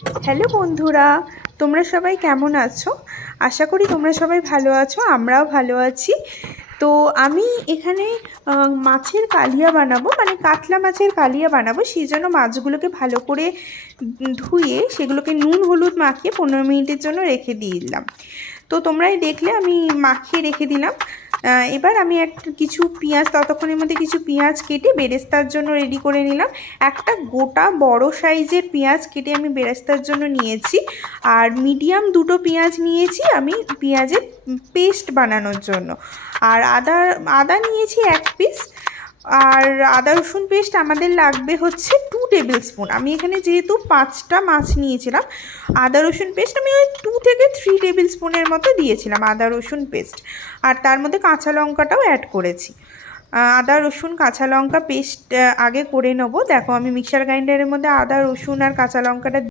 Hello বন্ধুরা, তোমরা সবাই কেমন আছো? আশা করি তোমরা সবাই ভালো আছো, আমরাও ভালো আছি। তো আমি এখানে মাছের কালিয়া বানাবো, মানে কাতলা মাছের কালিয়া বানাবো। সেই জন্য মাছগুলোকে ভালো করে ধুয়ে সেগুলোকে নুন হলুদ মাখিয়ে 15 মিনিটের জন্য রেখে দিলাম। তো তোমরাই দেখলে আমি মাখিয়ে রেখে দিলাম। এবার আমি কিছু পেঁয়াজ, ততক্ষণের মধ্যে কিছু পেঁয়াজ কেটে বেরেস্তার জন্য রেডি করে নিলাম। একটা গোটা বড় সাইজের পেঁয়াজ কেটে আমি বেরেস্তার জন্য নিয়েছি, আর মিডিয়াম দুটো পেঁয়াজ নিয়েছি আমি পেঁয়াজের পেস্ট বানানোর জন্য। আর আদা নিয়েছি 1 পিস। আর আদা রসুন পেস্ট আমাদের লাগবে হচ্ছে 2 টেবিল স্পুন। আমি এখানে যেহেতু 5টা মাছ নিয়েছিলাম, আদা রসুন পেস্ট আমি ওই 2 থেকে 3 টেবিল স্পুনের মতো দিয়েছিলাম আদা রসুন পেস্ট। আর তার মধ্যে কাঁচা লঙ্কাটাও অ্যাড করেছি। আদা রসুন কাঁচা লঙ্কা পেস্ট আগে করে নেবো। দেখো আমি মিক্সার গ্রাইন্ডারের মধ্যে আদা রসুন আর কাঁচা লঙ্কাটা